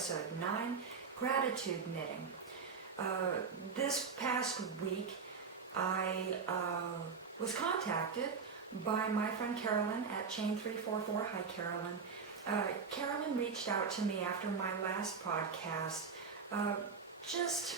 episode 9, Gratitude Knitting. This past week I was contacted by my friend Carolyn at Chain 344. Hi Carolyn. Carolyn reached out to me after my last podcast just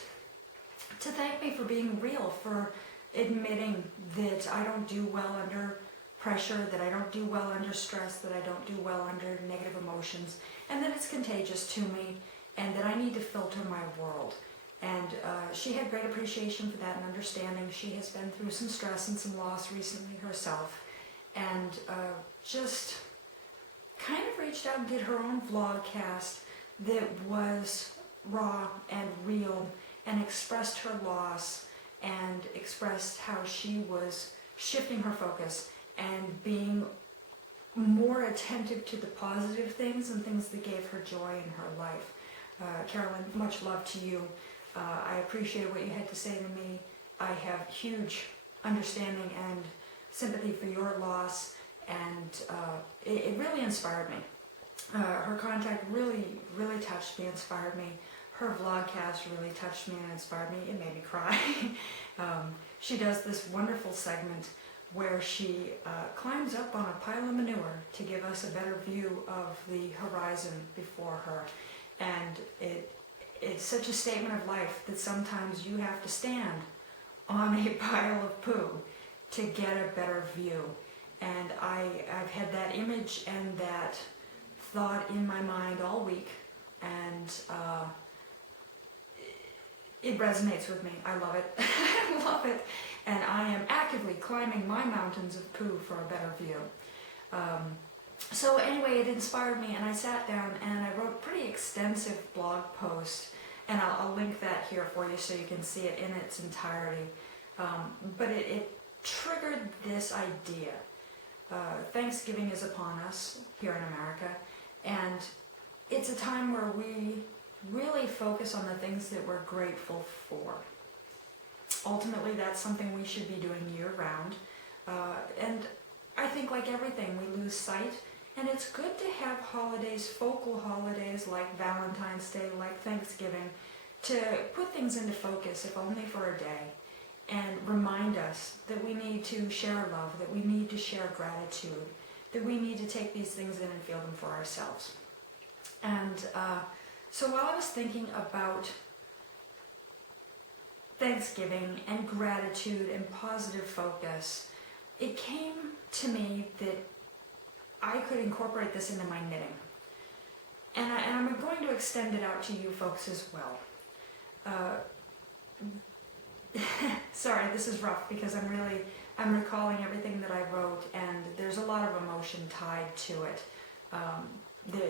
to thank me for being real, for admitting that I don't do well under pressure, that I don't do well under stress, that I don't do well under negative emotions, and that it's contagious to me, and that I need to filter my world. And she had great appreciation for that and understanding. She has been through some stress and some loss recently herself, and just kind of reached out and did her own vlogcast that was raw and real and expressed her loss and expressed how she was shifting her focus and being more attentive to the positive things and things that gave her joy in her life. Carolyn, much love to you. I appreciate what you had to say to me. I have huge understanding and sympathy for your loss, and it really inspired me. Her contact really touched me, inspired me. Her vlogcast really touched me and inspired me. It made me cry. She does this wonderful segment where she climbs up on a pile of manure to give us a better view of the horizon before her. And it's such a statement of life that sometimes you have to stand on a pile of poo to get a better view. And I've had that image and that thought in my mind all week, and it resonates with me. I love it. I love it. And I am actively climbing my mountains of poo for a better view. So anyway, it inspired me, and I sat down and I wrote a pretty extensive blog post, and I'll link that here for you so you can see it in its entirety. But it triggered this idea. Thanksgiving is upon us here in America, and it's a time where we really focus on the things that we're grateful for. Ultimately, that's something we should be doing year-round. And I think, like everything, we lose sight. And it's good to have holidays, focal holidays like Valentine's Day, like Thanksgiving, to put things into focus, if only for a day, and remind us that we need to share love, that we need to share gratitude, that we need to take these things in and feel them for ourselves. And so while I was thinking about Thanksgiving and gratitude and positive focus, it came to me that I could incorporate this into my knitting. And I'm going to extend it out to you folks as well. Sorry, this is rough because I'm recalling everything that I wrote, and there's a lot of emotion tied to it.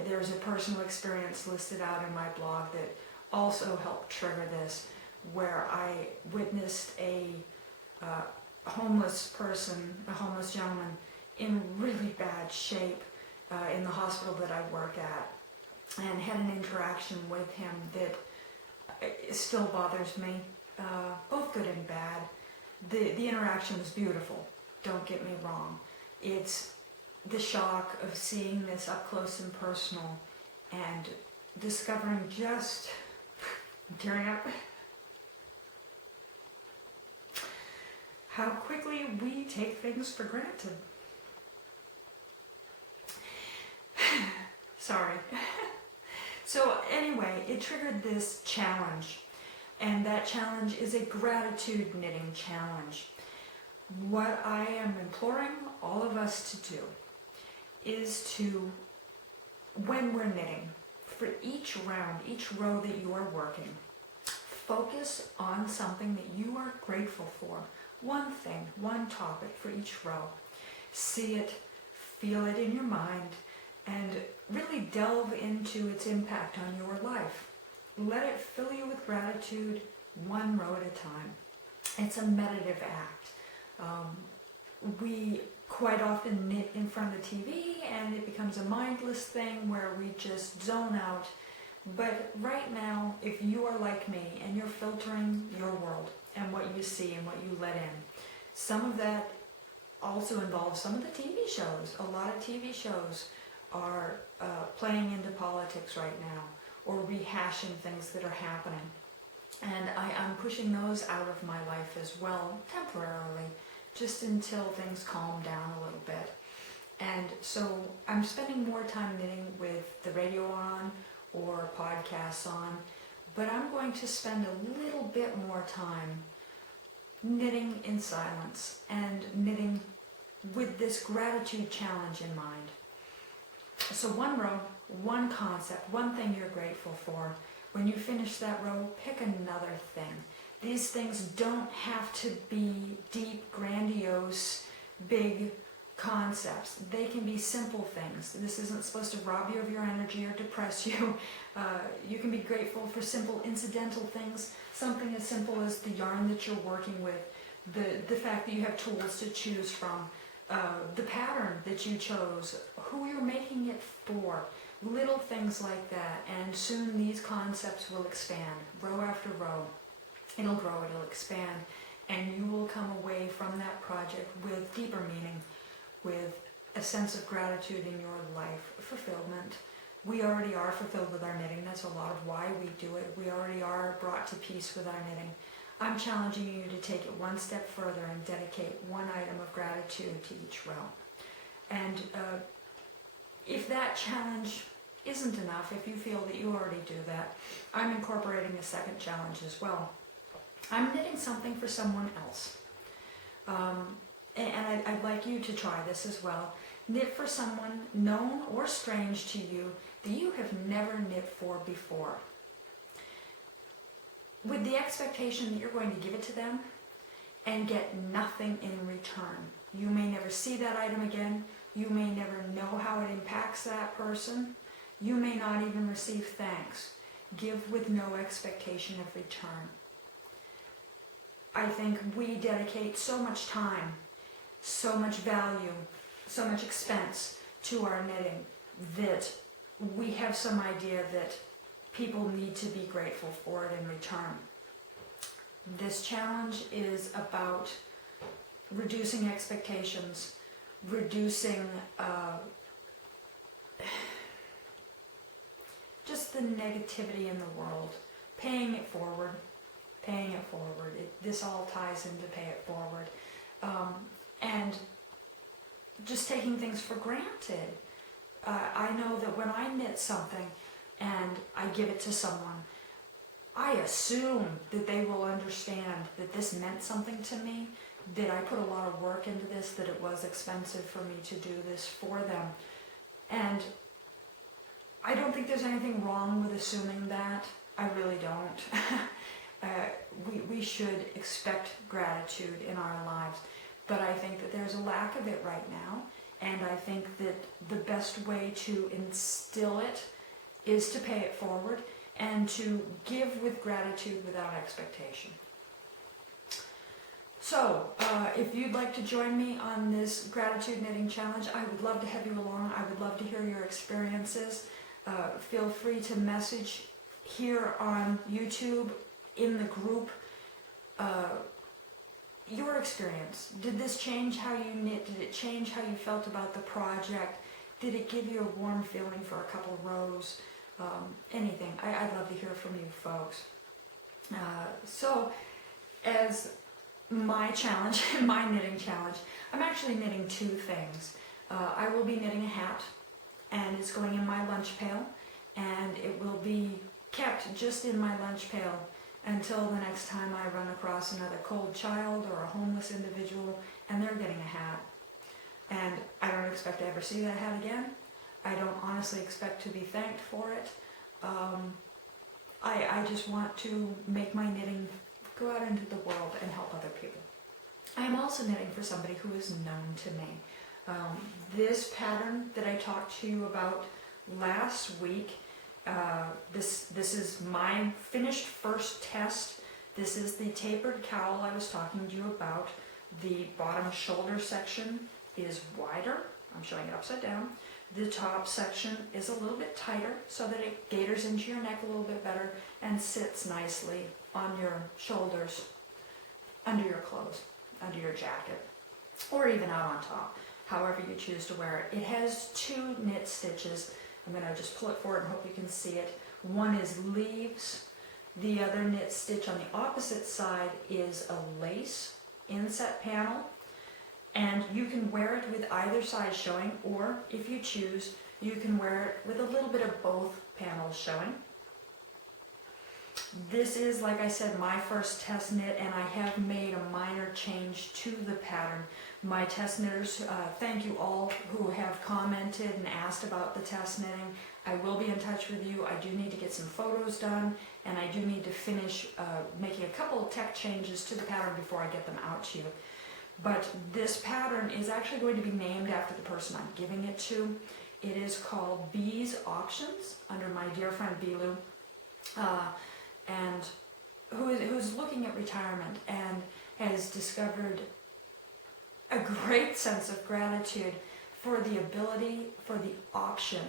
There's a personal experience listed out in my blog that also helped trigger this, where I witnessed a homeless person, a homeless gentleman, in really bad shape in the hospital that I work at, and had an interaction with him that still bothers me, both good and bad. The interaction was beautiful, don't get me wrong. It's the shock of seeing this up close and personal and discovering just, I'm tearing up, how quickly we take things for granted. Sorry. So anyway, it triggered this challenge, and that challenge is a gratitude knitting challenge. What I am imploring all of us to do is to, when we're knitting, for each round, each row that you are working, focus on something that you are grateful for. One thing, one topic for each row. See it, feel it in your mind, and really delve into its impact on your life. Let it fill you with gratitude, one row at a time. It's a meditative act. We quite often knit in front of the TV, and it becomes a mindless thing where we just zone out. But right now, if you are like me and you're filtering your world and what you see and what you let in, some of that also involves some of the TV shows. A lot of TV shows are playing into politics right now, or rehashing things that are happening. And I'm pushing those out of my life as well, temporarily, just until things calm down a little bit. And so I'm spending more time knitting with the radio on or podcasts on, but I'm going to spend a little bit more time knitting in silence and knitting with this gratitude challenge in mind. So one row, one concept, one thing you're grateful for. When you finish that row, pick another thing. These things don't have to be deep, grandiose, big concepts. They can be simple things. This isn't supposed to rob you of your energy or depress you. You can be grateful for simple incidental things. Something as simple as the yarn that you're working with, the fact that you have tools to choose from, the pattern that you chose, who you're making it for, little things like that. And soon these concepts will expand, row after row. It'll grow, it'll expand, and you will come away from that project with deeper meaning, with a sense of gratitude in your life, fulfillment. We already are fulfilled with our knitting. That's a lot of why we do it. We already are brought to peace with our knitting. I'm challenging you to take it one step further and dedicate one item of gratitude to each row. And if that challenge isn't enough, if you feel that you already do that, I'm incorporating a second challenge as well. I'm knitting something for someone else. And I'd like you to try this as well. Knit for someone known or strange to you that you have never knit for before, with the expectation that you're going to give it to them and get nothing in return. You may never see that item again. You may never know how it impacts that person. You may not even receive thanks. Give with no expectation of return. I think we dedicate so much time, so much value, so much expense to our knitting that we have some idea that people need to be grateful for it in return. This challenge is about reducing expectations, reducing just the negativity in the world, paying it forward. This all ties into pay it forward. And just taking things for granted. I know that when I knit something and I give it to someone, I assume that they will understand that this meant something to me, that I put a lot of work into this, that it was expensive for me to do this for them. And I don't think there's anything wrong with assuming that. I really don't. We should expect gratitude in our lives, but I think that there's a lack of it right now, and I think that the best way to instill it is to pay it forward and to give with gratitude without expectation. So, if you'd like to join me on this gratitude knitting challenge, I would love to have you along. I would love to hear your experiences. Feel free to message here on YouTube in the group your experience. Did this change how you knit? Did it change how you felt about the project? Did it give you a warm feeling for a couple rows? Anything. I'd love to hear from you folks. So as my challenge, my knitting challenge, I'm actually knitting two things. I will be knitting a hat, and it's going in my lunch pail, and it will be kept just in my lunch pail until the next time I run across another cold child or a homeless individual and they're getting a hat. And I don't expect to ever see that hat again. I don't honestly expect to be thanked for it. I just want to make my knitting go out into the world and help other people. I am also knitting for somebody who is known to me. This pattern that I talked to you about last week, this is my finished first test. This is the tapered cowl I was talking to you about. The bottom shoulder section is wider. I'm showing it upside down. The top section is a little bit tighter so that it gaiters into your neck a little bit better and sits nicely on your shoulders, under your clothes, under your jacket, or even out on top, however you choose to wear it. It has two knit stitches. I'm going to just pull it forward and hope you can see it. One is leaves. The other knit stitch on the opposite side is a lace inset panel. And you can wear it with either side showing, or if you choose, you can wear it with a little bit of both panels showing. This is, like I said, my first test knit, and I have made a minor change to the pattern. My test knitters, thank you all who have commented and asked about the test knitting. I will be in touch with you. I do need to get some photos done, and I do need to finish making a couple of tech changes to the pattern before I get them out to you. But this pattern is actually going to be named after the person I'm giving it to. It is called Bee's Options, under my dear friend Bilu, and who's looking at retirement and has discovered a great sense of gratitude for the ability, for the option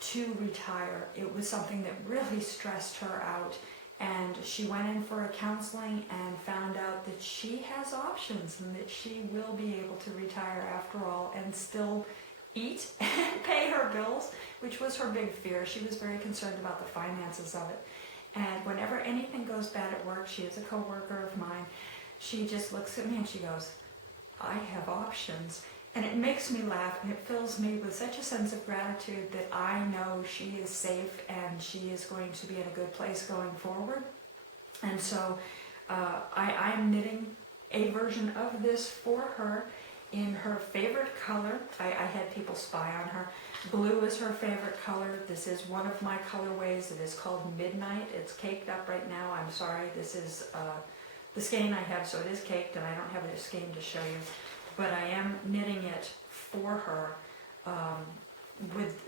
to retire. It was something that really stressed her out, and she went in for a counseling and found out that she has options and that she will be able to retire after all and still eat and pay her bills, which was her big fear. She was very concerned about the finances of it. And whenever anything goes bad at work, she is a co-worker of mine, she just looks at me and she goes, I have options. And it makes me laugh, and it fills me with such a sense of gratitude that I know she is safe and she is going to be in a good place going forward. And so I'm knitting a version of this for her in her favorite color. I had people spy on her. Blue is her favorite color. This is one of my colorways. It is called Midnight. It's caked up right now. I'm sorry. This is the skein I have, so it is caked, and I don't have a skein to show you. But I am knitting it for her with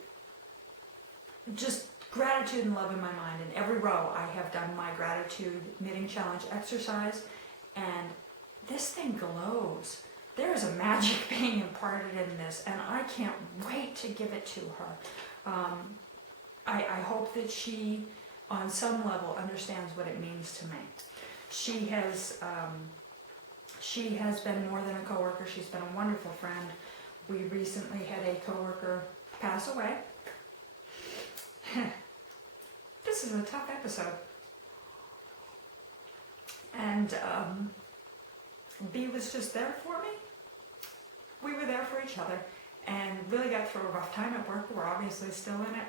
just gratitude and love in my mind. In every row I have done my gratitude knitting challenge exercise, and this thing glows. There is a magic being imparted in this, and I can't wait to give it to her. I hope that she, on some level, understands what it means to me. She has been more than a coworker. She's been a wonderful friend. We recently had a coworker pass away. This is a tough episode. And B was just there for me. We were there for each other and really got through a rough time at work. We're obviously still in it,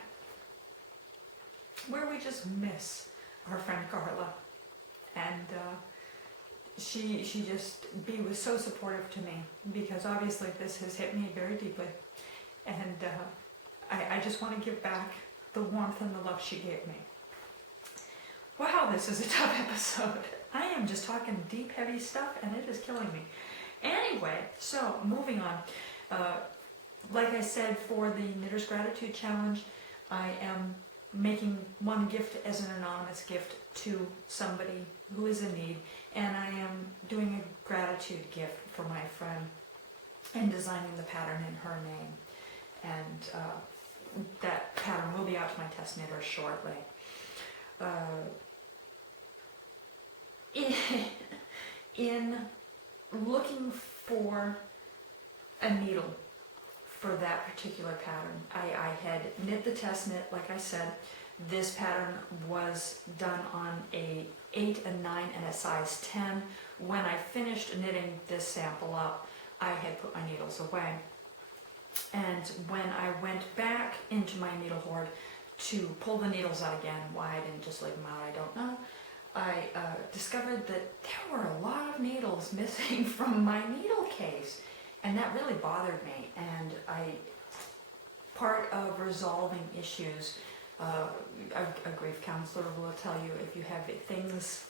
where we just miss our friend Carla. And she just, B was so supportive to me, because obviously this has hit me very deeply. And I just want to give back the warmth and the love she gave me. Wow, this is a tough episode. I am just talking deep, heavy stuff, and it is killing me. Anyway, so moving on. Like I said, for the Knitter's Gratitude Challenge, I am making one gift as an anonymous gift to somebody who is in need, and I am doing a gratitude gift for my friend and designing the pattern in her name. And that pattern will be out to my test knitters shortly. In looking for a needle for that particular pattern, I had knit the test knit, like I said. This pattern was done on a 8, a 9, and a size 10. When I finished knitting this sample up, I had put my needles away. And when I went back into my needle hoard to pull the needles out again, why I didn't just leave them out, I don't know, I discovered that there were a lot of needles missing from my needle case, and that really bothered me. And part of resolving issues, a grief counselor will tell you, if you have things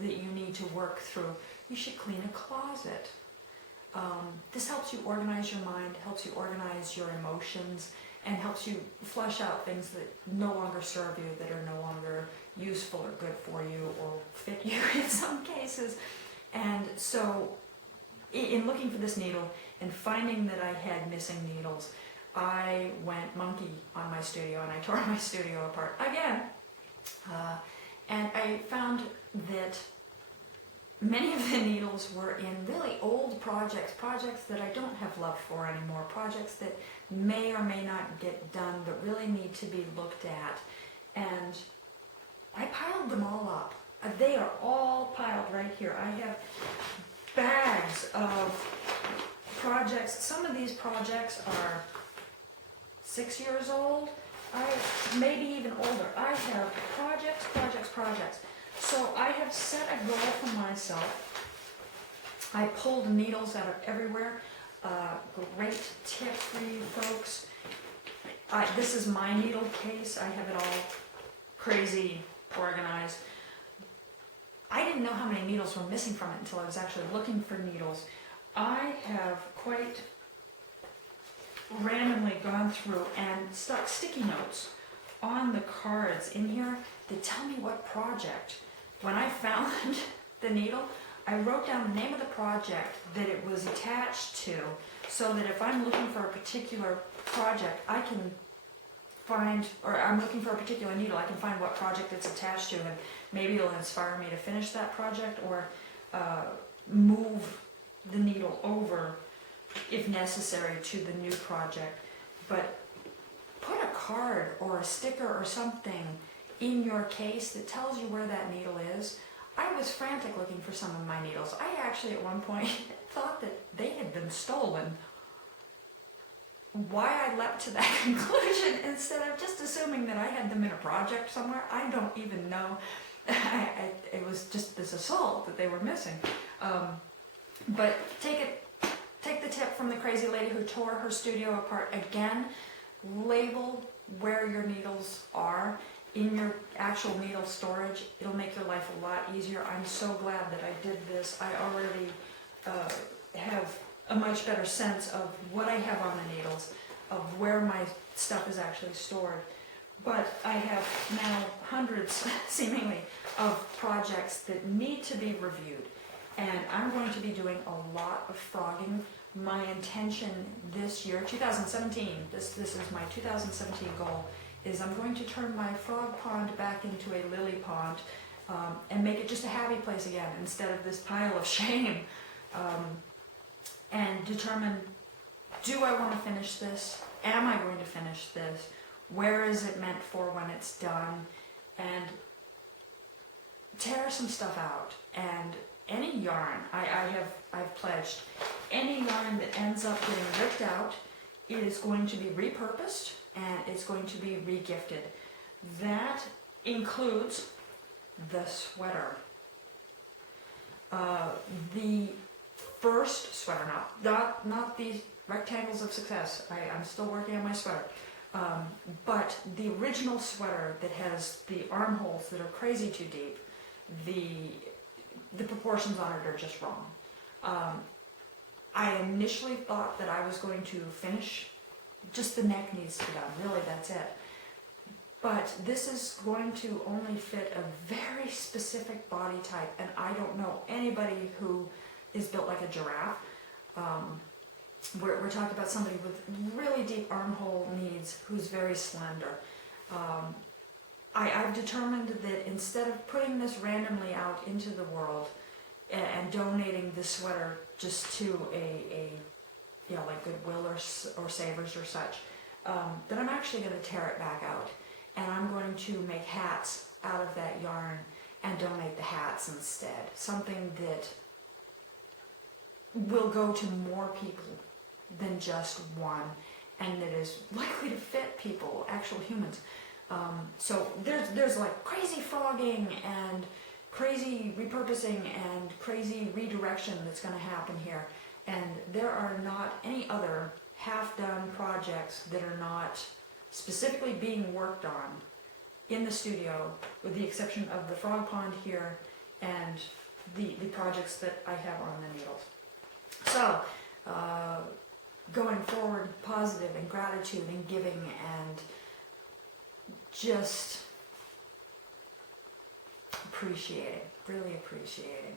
that you need to work through, you should clean a closet. This helps you organize your mind, helps you organize your emotions, and helps you flush out things that no longer serve you, that are no longer useful or good for you or fit you in some cases. And so in looking for this needle and finding that I had missing needles, I went monkey on my studio, and I tore my studio apart again. And I found that many of the needles were in really old projects that I don't have love for anymore, projects that may or may not get done but really need to be looked at. And I piled them all up. They are all piled right here. I have bags of projects. Some of these projects are 6 years old. Maybe even older. I have projects. So I have set a goal for myself. I pulled needles out of everywhere. Great tip for you folks. This is my needle case. I have it all crazy organized. I didn't know how many needles were missing from it until I was actually looking for needles. I have quite randomly gone through and stuck sticky notes on the cards in here that tell me what project. When I found the needle, I wrote down the name of the project that it was attached to, so that if I'm looking for a particular project, I can find, or I'm looking for a particular needle, I can find what project it's attached to, and maybe it'll inspire me to finish that project, or move the needle over if necessary to the new project. But put a card or a sticker or something in your case that tells you where that needle is. I was frantic looking for some of my needles. I actually at one point thought that they had been stolen. Why I leapt to that conclusion instead of just assuming that I had them in a project somewhere, I don't even know. It was just this assault that they were missing. But take the tip from the crazy lady who tore her studio apart. Again, label where your needles are in your actual needle storage. It'll make your life a lot easier. I'm so glad that I did this. I already have a much better sense of what I have on the needles, of where my stuff is actually stored. But I have now hundreds, seemingly, of projects that need to be reviewed. And I'm going to be doing a lot of frogging. My intention this year, 2017, this is my 2017 goal, is I'm going to turn my frog pond back into a lily pond, and make it just a happy place again instead of this pile of shame. And determine, do I want to finish this? Am I going to finish this? Where is it meant for when it's done? And tear some stuff out. And any yarn, I've pledged, any yarn that ends up getting ripped out is going to be repurposed and it's going to be regifted. That includes the sweater. The first sweater, not these rectangles of success. I'm still working on my sweater. But the original sweater that has the armholes that are crazy too deep, the proportions on it are just wrong. I initially thought that I was going to finish, just the neck needs to be done, really that's it. But this is going to only fit a very specific body type, and I don't know anybody who is built like a giraffe. We're talking about somebody with really deep armhole needs who's very slender. I've determined that instead of putting this randomly out into the world and donating this sweater just to like Goodwill or Savers or such, that I'm actually going to tear it back out, and I'm going to make hats out of that yarn and donate the hats instead. Something that will go to more people than just one, and that is likely to fit people, actual humans. So there's like crazy frogging and crazy repurposing and crazy redirection that's going to happen here. And there are not any other half-done projects that are not specifically being worked on in the studio, with the exception of the frog pond here and the projects that I have on the needles. So, going forward, positive and gratitude and giving and just appreciating, really appreciating.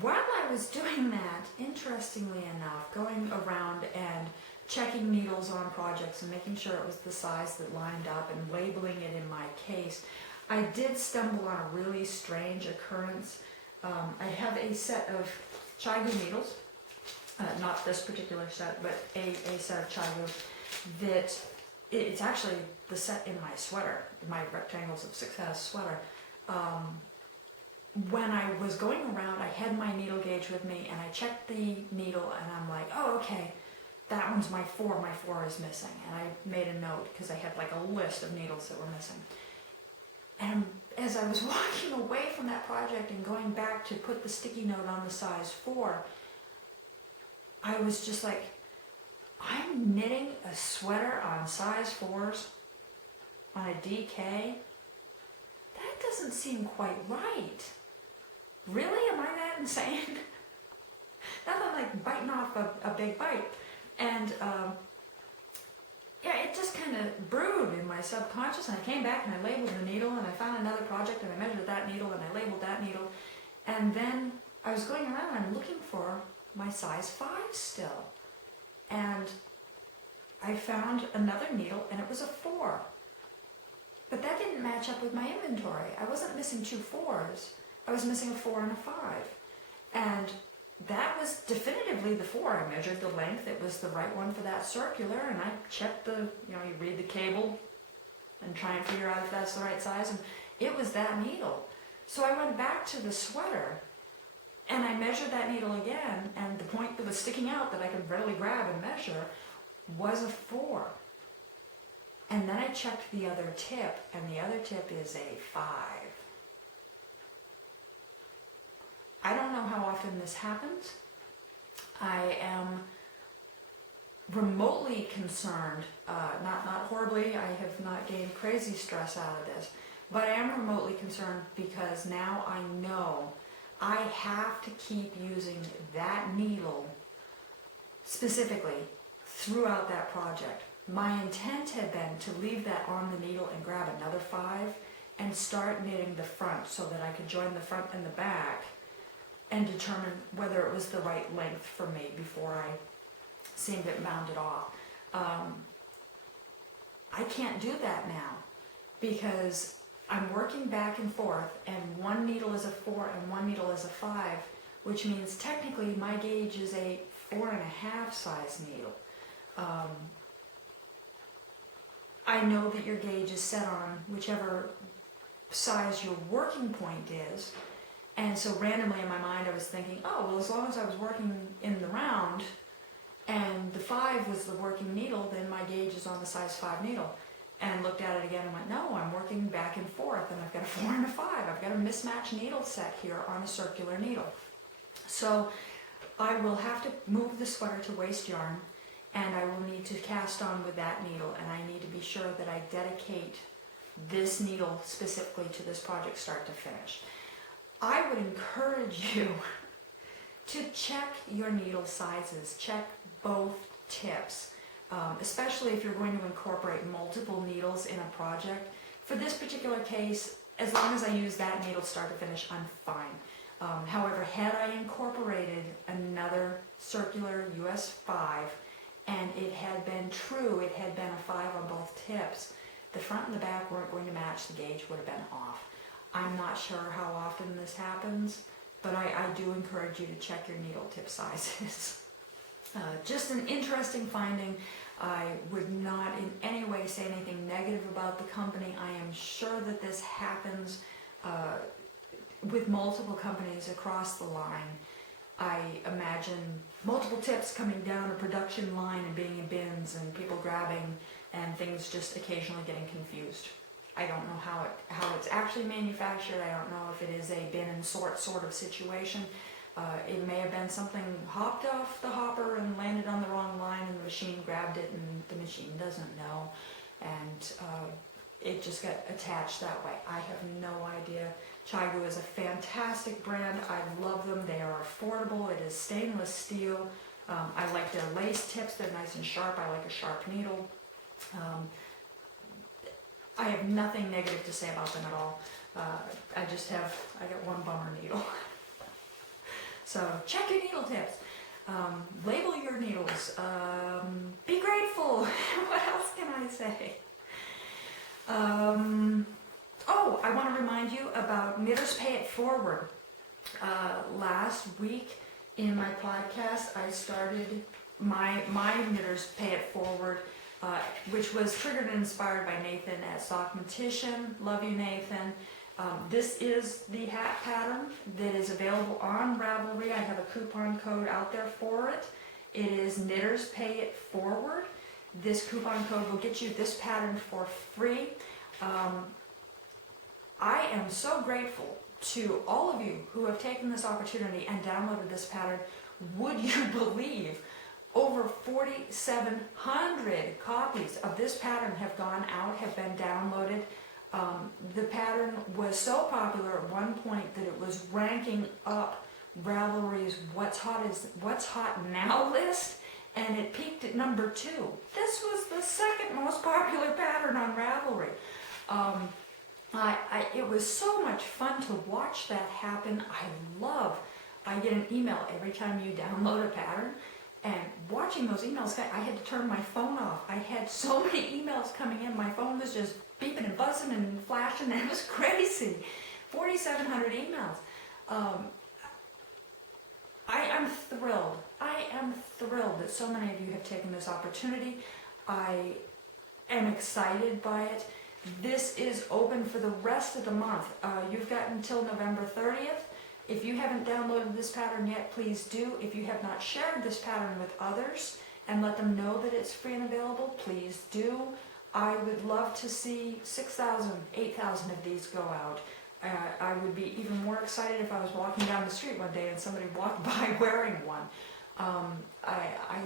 While I was doing that, interestingly enough, going around and checking needles on projects and making sure it was the size that lined up and labeling it in my case, I did stumble on a really strange occurrence. I have a set of Chigu needles, not this particular set, but a set of Chigu that it's actually the set in my sweater, my Rectangles of Success sweater. When I was going around, I had my needle gauge with me, and I checked the needle, and I'm like, oh, okay, that one's my 4 is missing. And I made a note, because I had like a list of needles that were missing. And as I was walking away from that project and going back to put the sticky note on the size 4, I was just like, I'm knitting a sweater on size 4s on a DK? That doesn't seem quite right. Really? Am I that insane? Not that I'm like biting off a big bite. And yeah, it just kind of brewed in my subconscious, and I came back and I labeled the needle, and I found another project and I measured that needle and I labeled that needle. And then I was going around and I'm looking for my size 5 still. And I found another needle and it was a 4. But that didn't match up with my inventory. I wasn't missing 2 4s. I was missing a 4 and a 5. And that was definitively the 4. I measured the length. It was the right one for that circular, and I checked the, you read the cable and try and figure out if that's the right size, and it was that needle. So I went back to the sweater and I measured that needle again, and the point that was sticking out that I could readily grab and measure was a 4. And then I checked the other tip, and the other tip is a 5. I don't know how often this happens. I am remotely concerned, not horribly, I have not gained crazy stress out of this, but I am remotely concerned because now I know I have to keep using that needle specifically throughout that project. My intent had been to leave that on the needle and grab another 5 and start knitting the front so that I could join the front and the back and determine whether it was the right length for me before I seemed it bounded off. I can't do that now because I'm working back and forth, and one needle is a 4 and one needle is a 5, which means technically my gauge is a 4.5 size needle. I know that your gauge is set on whichever size your working point is, and so randomly in my mind I was thinking, oh, well, as long as I was working in the round and the 5 was the working needle, then my gauge is on the size 5 needle. And looked at it again and went, no, I'm working back and forth, and I've got a 4 and a 5. I've got a mismatched needle set here on a circular needle. So I will have to move the sweater to waste yarn, and I will need to cast on with that needle, and I need to be sure that I dedicate this needle specifically to this project start to finish. I would encourage you to check your needle sizes, check both tips, especially if you're going to incorporate multiple needles in a project. For this particular case, as long as I use that needle start to finish, I'm fine. However, had I incorporated another circular US 5 and it had been true, it had been a 5 on both tips, the front and the back weren't going to match, the gauge would have been off. I'm not sure how often this happens, but I do encourage you to check your needle tip sizes. Just an interesting finding. I would not in any way say anything negative about the company. I am sure that this happens with multiple companies across the line. I imagine multiple tips coming down a production line and being in bins and people grabbing and things just occasionally getting confused. I don't know how it's actually manufactured. I don't know if it is a bin and sort of situation. It may have been something hopped off the hopper and landed on the wrong line and the machine grabbed it and the machine doesn't know, and it just got attached that way. I have no idea. Chigu is a fantastic brand. I love them. They are affordable. It is stainless steel. I like their lace tips. They're nice and sharp. I like a sharp needle. I have nothing negative to say about them at all. I got one bummer needle. So check your needle tips. Label your needles. Be grateful. What else can I say? Oh, I want to remind you about Knitters Pay It Forward. Last week in my podcast, I started my Knitters Pay It Forward which was triggered and inspired by Nathan at Sockmatician. Love you, Nathan. This is the hat pattern that is available on Ravelry. I have a coupon code out there for it. It is Knitters Pay It Forward. This coupon code will get you this pattern for free. I am so grateful to all of you who have taken this opportunity and downloaded this pattern. Would you believe over 4,700 copies of this pattern have gone out, have been downloaded. The pattern was so popular at one point that it was ranking up Ravelry's What's Hot Now list, and it peaked at number 2. This was the second most popular pattern on Ravelry. It was so much fun to watch that happen. I get an email every time you download a pattern, and watching those emails, I had to turn my phone off. I had so many emails coming in, my phone was just beeping and buzzing and flashing, and it was crazy. 4,700 emails. I'm thrilled. I am thrilled that so many of you have taken this opportunity. I am excited by it. This is open for the rest of the month. You've got until November 30th. If you haven't downloaded this pattern yet, please do. If you have not shared this pattern with others and let them know that it's free and available, please do. I would love to see 6,000, 8,000 of these go out. I would be even more excited if I was walking down the street one day and somebody walked by wearing one. I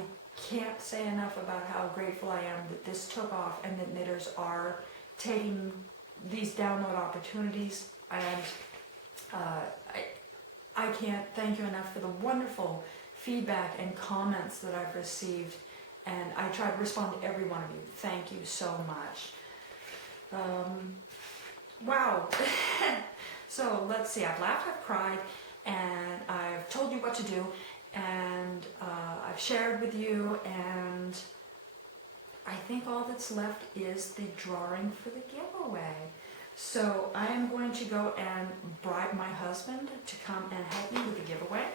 can't say enough about how grateful I am that this took off and that knitters are taking these download opportunities, and I can't thank you enough for the wonderful feedback and comments that I've received, and I try to respond to every one of you. Thank you so much. Wow. So let's see, I've laughed, I've cried, and I've told you what to do, and I've shared with you, and I think all that's left is the drawing for the giveaway. So I am going to go and bribe my husband to come and help me with the giveaway.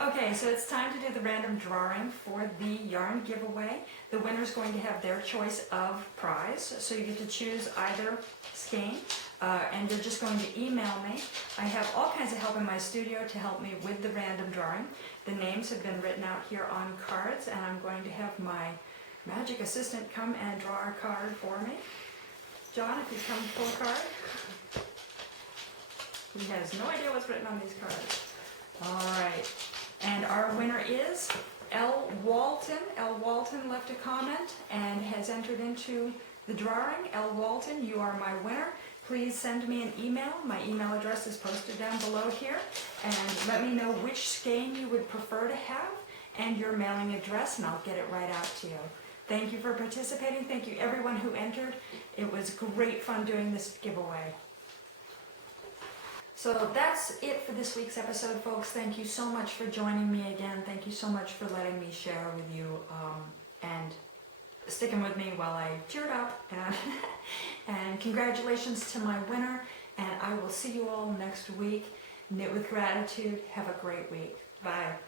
Okay, so it's time to do the random drawing for the yarn giveaway. The winner's going to have their choice of prize. So you get to choose either skein, and you're just going to email me. I have all kinds of help in my studio to help me with the random drawing. The names have been written out here on cards, and I'm going to have my magic assistant come and draw a card for me. John, if you come pull a card. He has no idea what's written on these cards. All right. And our winner is L. Walton. L. Walton left a comment and has entered into the drawing. L. Walton, you are my winner. Please send me an email. My email address is posted down below here. And let me know which skein you would prefer to have and your mailing address, and I'll get it right out to you. Thank you for participating. Thank you everyone who entered. It was great fun doing this giveaway. So that's it for this week's episode, folks. Thank you so much for joining me again. Thank you so much for letting me share with you and sticking with me while I teared up. And congratulations to my winner. And I will see you all next week. Knit with gratitude. Have a great week. Bye.